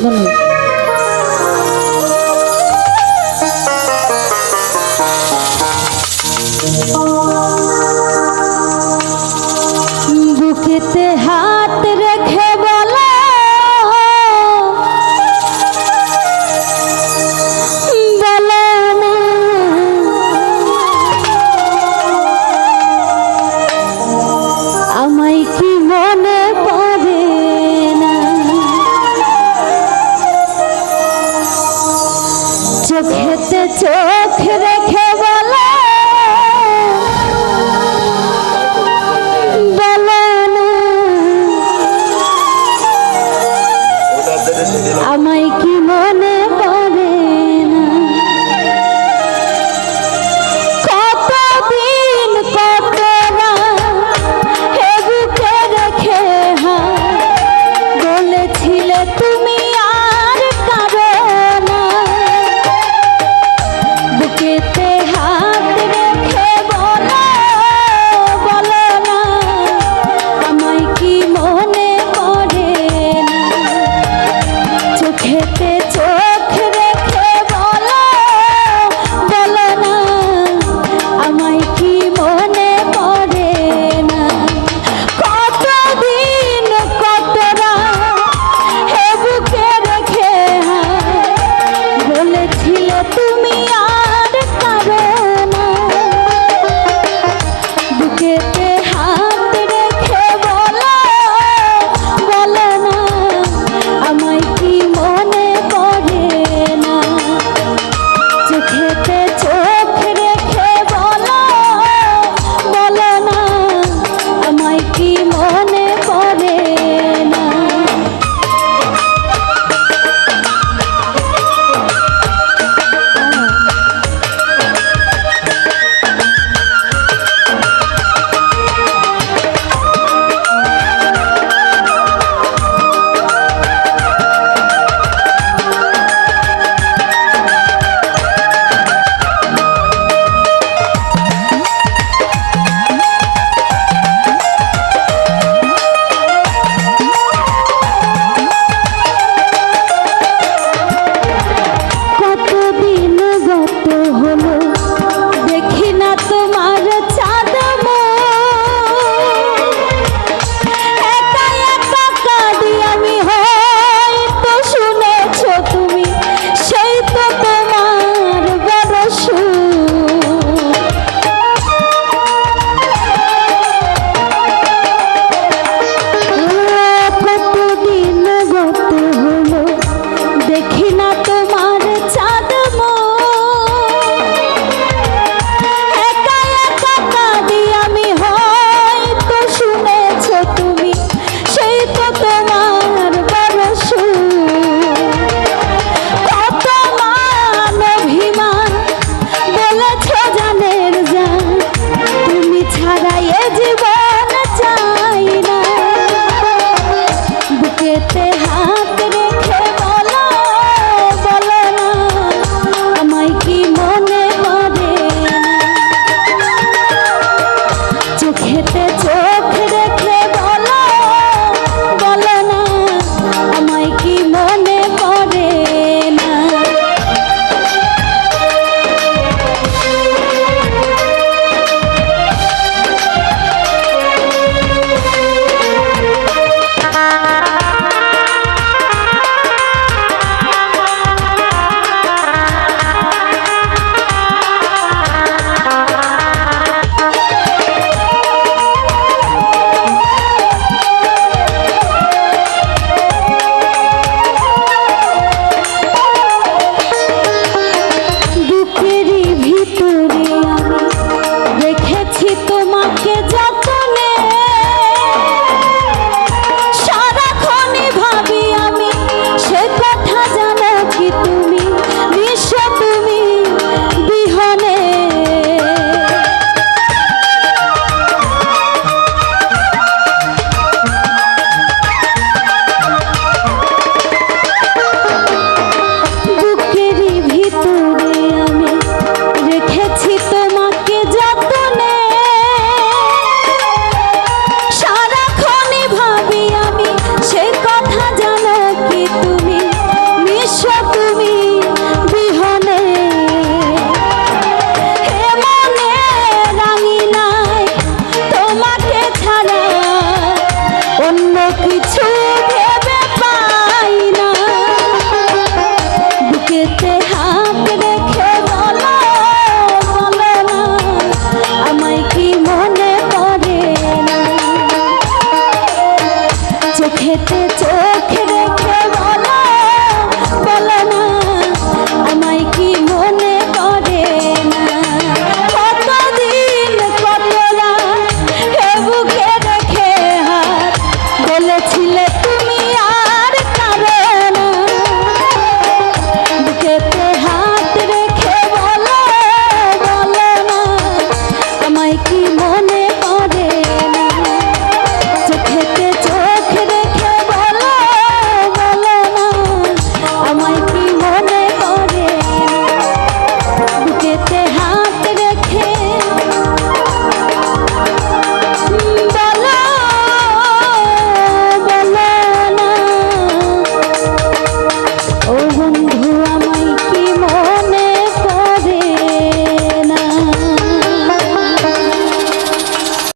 那你